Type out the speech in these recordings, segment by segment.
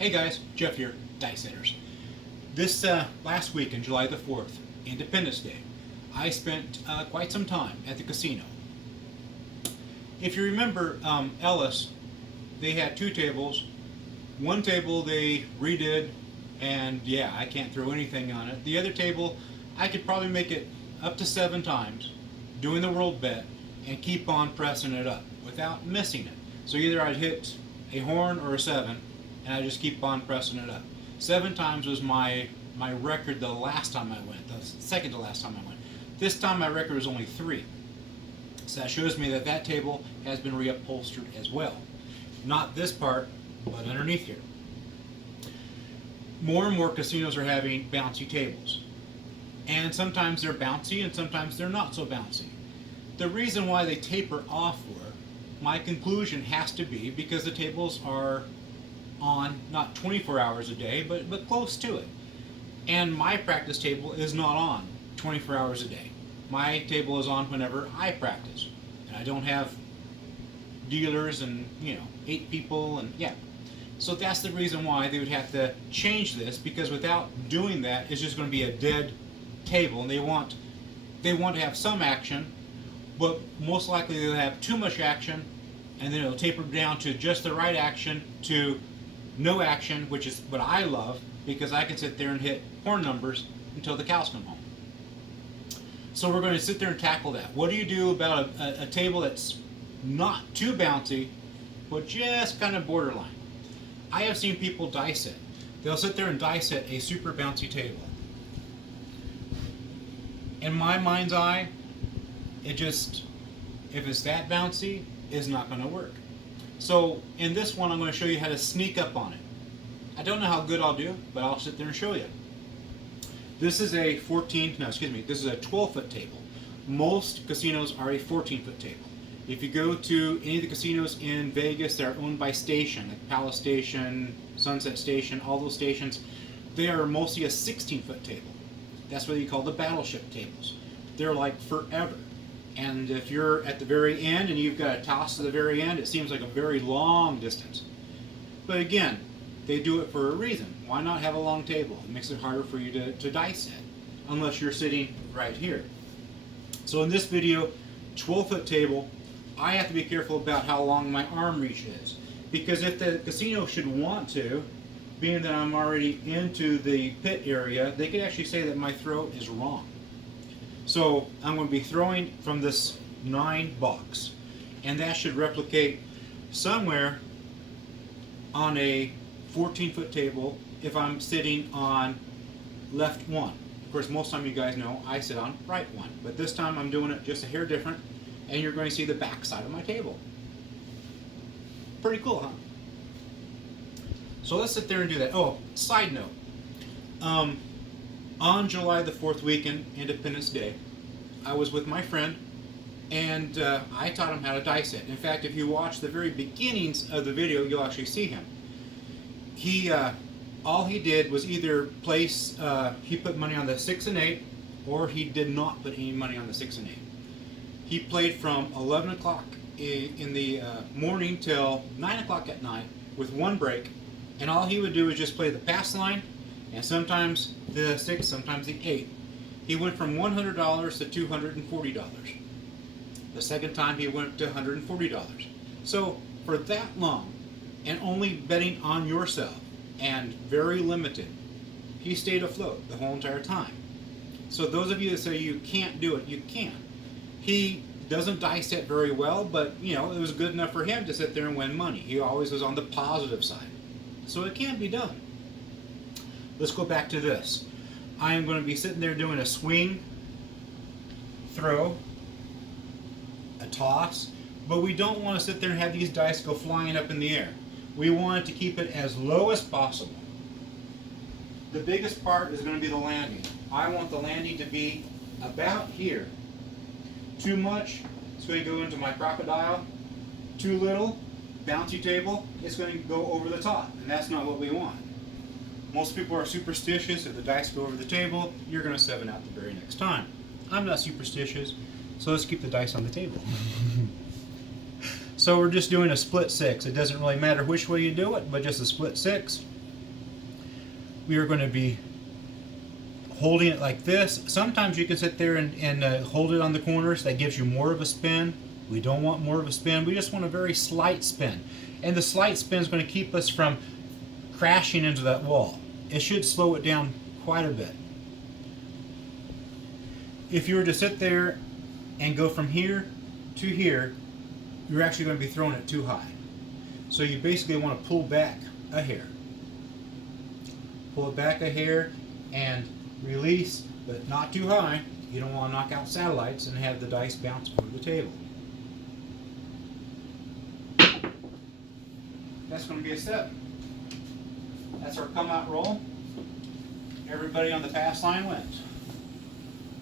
Hey guys, Jeff here, Dice Setters. This last week, on July the 4th, Independence Day, I spent quite some time at the casino. If you remember Ellis, they had two tables. One table they redid, and yeah, I can't throw anything on it. The other table, I could probably make it up to 7 times, doing the world bet, and keep on pressing it up without missing it. So either I'd hit a horn or a 7, and I just keep on pressing it up. 7 times was my record the last time I went, the second to last time I went. This time my record was only 3. So that shows me that that table has been reupholstered as well. Not this part, but underneath here. More and more casinos are having bouncy tables. And sometimes they're bouncy and sometimes they're not so bouncy. The reason why they taper off for, my conclusion has to be because the tables are on not 24 hours a day, but close to it. And my practice table is not on 24 hours a day. My table is on whenever I practice. And I don't have dealers and, 8 people and yeah. So that's the reason why they would have to change this, because without doing that, it's just going to be a dead table. And they want to have some action, but most likely they'll have too much action, and then it'll taper down to just the right action to no action, which is what I love, because I can sit there and hit horn numbers until the cows come home. So we're going to sit there and tackle that. What do you do about a table that's not too bouncy, but just kind of borderline? I have seen people dice it. They'll sit there and dice it a super bouncy table. In my mind's eye, it just, if it's that bouncy, is not going to work. So in this one, I'm going to show you how to sneak up on it. I don't know how good I'll do, but I'll sit there and show you. This is a 12-foot table. Most casinos are a 14-foot table. If you go to any of the casinos in Vegas that are owned by station, like Palace Station, Sunset Station, all those stations, they are mostly a 16-foot table. That's what you call the battleship tables. They're like forever. And if you're at the very end and you've got a toss to the very end, it seems like a very long distance. But again, they do it for a reason. Why not have a long table? It makes it harder for you to dice it, unless you're sitting right here. So in this video, 12-foot table, I have to be careful about how long my arm reach is. Because if the casino should want to, being that I'm already into the pit area, they could actually say that my throw is wrong. So I'm going to be throwing from this 9 box, and that should replicate somewhere on a 14-foot table if I'm sitting on left 1. Of course, most time you guys know I sit on right 1, but this time I'm doing it just a hair different, and you're going to see the back side of my table. Pretty cool, huh? So let's sit there and do that. Oh, side note. On July the 4th weekend, Independence Day, I was with my friend, and I taught him how to dice it. In fact, if you watch the very beginnings of the video, you'll actually see him. All he did was either place, he put money on the 6 and 8, or he did not put any money on the 6 and 8. He played from 11 o'clock in the morning till 9 o'clock at night with 1 break, and all he would do was just play the pass line, and sometimes the 6, sometimes the 8. He went from $100 to $240. The second time he went to $140. So for that long, and only betting on yourself, and very limited, he stayed afloat the whole entire time. So those of you that say you can't do it, you can. He doesn't dice it very well, but it was good enough for him to sit there and win money. He always was on the positive side. So it can be done. Let's go back to this. I am going to be sitting there doing a swing, throw, a toss, but we don't want to sit there and have these dice go flying up in the air. We want to keep it as low as possible. The biggest part is going to be the landing. I want the landing to be about here. Too much, it's going to go into my crocodile. Too little, bouncy table, it's going to go over the top, and that's not what we want. Most people are superstitious. If the dice go over the table, you're going to 7 out the very next time. I'm not superstitious, so let's keep the dice on the table. So we're just doing a split 6. It doesn't really matter which way you do it, but just a split 6. we are going to be holding it like this. Sometimes you can sit there and hold it on the corners. That gives you more of a spin. We don't want more of a spin. We just want a very slight spin. And the slight spin is going to keep us from crashing into that wall. It should slow it down quite a bit. If you were to sit there and go from here to here, you're actually going to be throwing it too high. So you basically want to pull back a hair. Pull it back a hair and release, but not too high. You don't want to knock out satellites and have the dice bounce over the table. That's going to be a 7. That's our come out roll. Everybody on the pass line wins.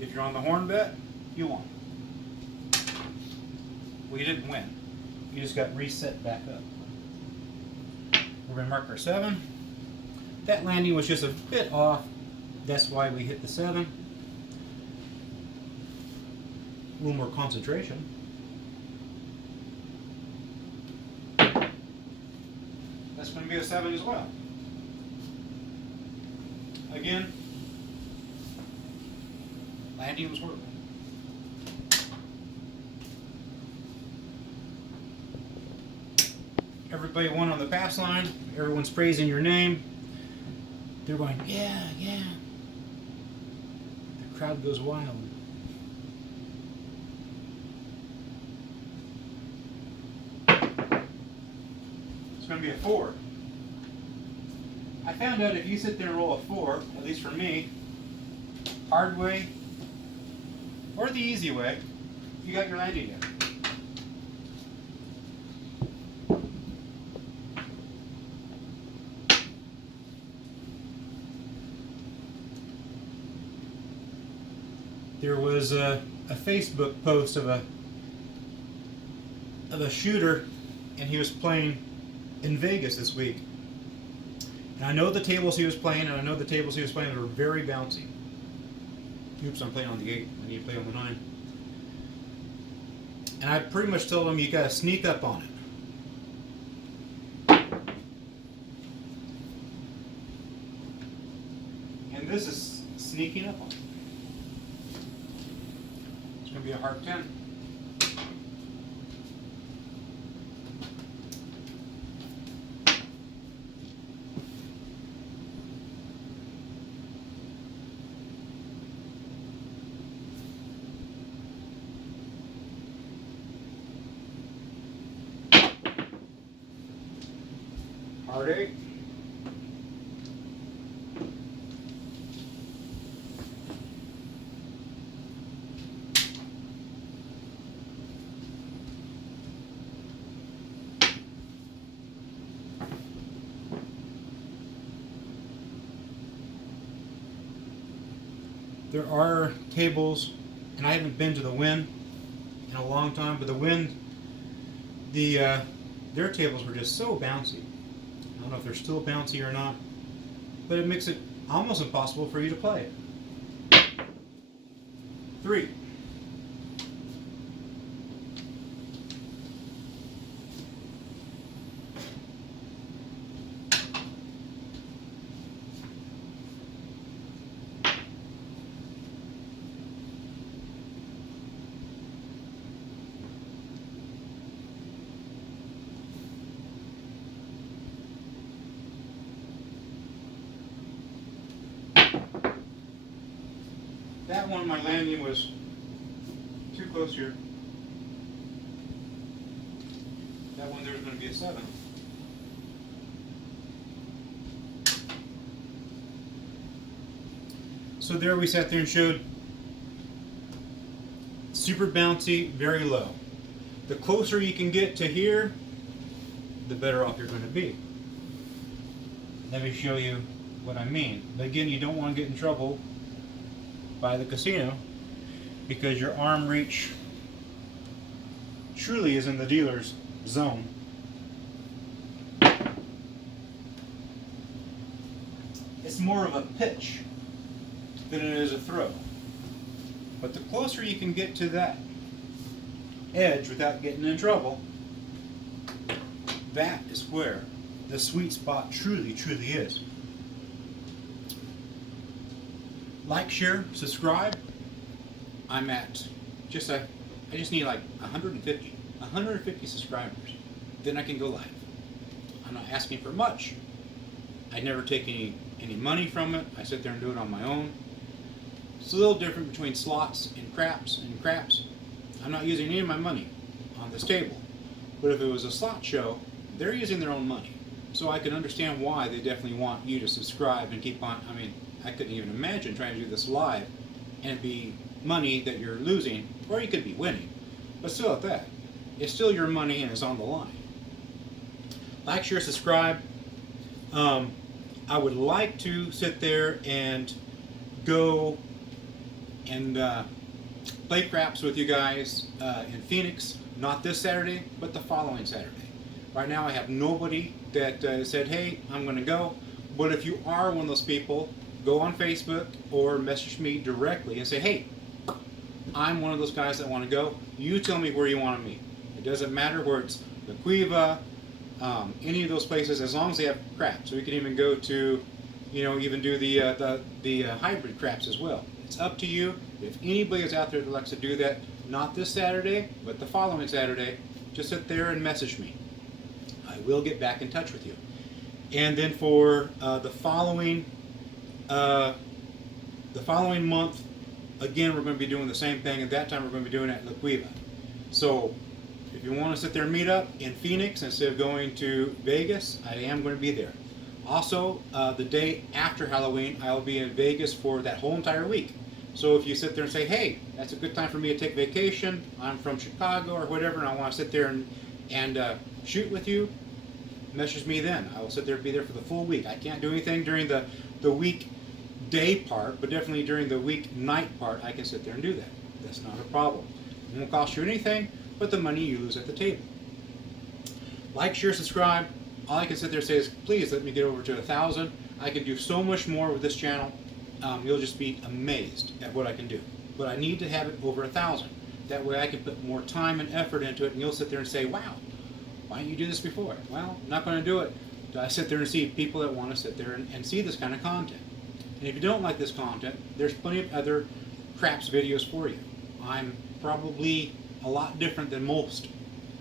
If you're on the horn bet, you won. Well, you didn't win. You just got reset back up. We're going to mark our 7. That landing was just a bit off. That's why we hit the 7. A little more concentration. That's going to be a 7 as well. Again, landing was working. Everybody won on the pass line. Everyone's praising your name. They're going, yeah, yeah. The crowd goes wild. It's going to be a 4. I found out if you sit there and roll a 4, at least for me, hard way or the easy way, you got your landing in. There was a Facebook post of a shooter, and he was playing in Vegas this week. And I know the tables he was playing, and I know the tables he was playing were very bouncy. Oops, I'm playing on the 8. I need to play on the 9. And I pretty much told him you gotta sneak up on it. And this is sneaking up on it. It's gonna be a hard 10. Hard 8. There are tables, and I haven't been to the Win in a long time, but the Win, their tables were just so bouncy. I don't know if they're still bouncy or not, but it makes it almost impossible for you to play it. 3. That one, my landing was too close here. That one there's going to be a 7. So there we sat there and showed super bouncy, very low. The closer you can get to here, the better off you're going to be. Let me show you what I mean. But again, you don't want to get in trouble by the casino because your arm reach truly is in the dealer's zone. It's more of a pitch than it is a throw. But the closer you can get to that edge without getting in trouble, that is where the sweet spot truly, truly is. Like, share, subscribe. I'm at I just need like 150 subscribers. Then I can go live. I'm not asking for much. I never take any money from it. I sit there and do it on my own. It's a little different between slots and craps I'm not using any of my money on this table. But if it was a slot show, they're using their own money. So I can understand why they definitely want you to subscribe and keep on. I mean, I couldn't even imagine trying to do this live and be money that you're losing, or you could be winning. But still at that, it's still your money and it's on the line. Like, share, subscribe. I would like to sit there and go and play craps with you guys in Phoenix, not this Saturday, but the following Saturday. Right now I have nobody that said, hey, I'm going to go. But if you are one of those people, go on Facebook or message me directly and say, hey, I'm one of those guys that want to go. You tell me where you want to meet. It doesn't matter where it's La Cueva, any of those places, as long as they have craps. So we can even go to, even do the hybrid craps as well. It's up to you. If anybody is out there that likes to do that, not this Saturday, but the following Saturday, just sit there and message me. I will get back in touch with you. And then for the following month, again, we're going to be doing the same thing. At that time, we're going to be doing it at La Cueva. So if you want to sit there and meet up in Phoenix instead of going to Vegas, I am going to be there. Also, the day after Halloween, I'll be in Vegas for that whole entire week. So if you sit there and say, hey, that's a good time for me to take vacation, I'm from Chicago or whatever, and I want to sit there and shoot with you, message me then. I will sit there and be there for the full week. I can't do anything during the week day part, but definitely during the week night part, I can sit there and do that. That's not a problem. It won't cost you anything but the money you lose at the table. Like, share, subscribe. All I can sit there and say is, please let me get over to 1,000. I can do so much more with this channel. You'll just be amazed at what I can do. But I need to have it over 1,000. That way I can put more time and effort into it, and you'll sit there and say, wow, why didn't you do this before? Well, I'm not going to do it. I sit there and see people that want to sit there and see this kind of content. And if you don't like this content, there's plenty of other craps videos for you. I'm probably a lot different than most.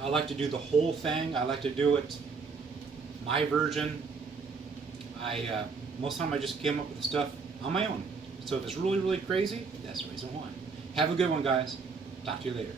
I like to do the whole thing. I like to do it my version. Most of the time I just came up with the stuff on my own. So if it's really, really crazy, that's the reason why. Have a good one, guys. Talk to you later.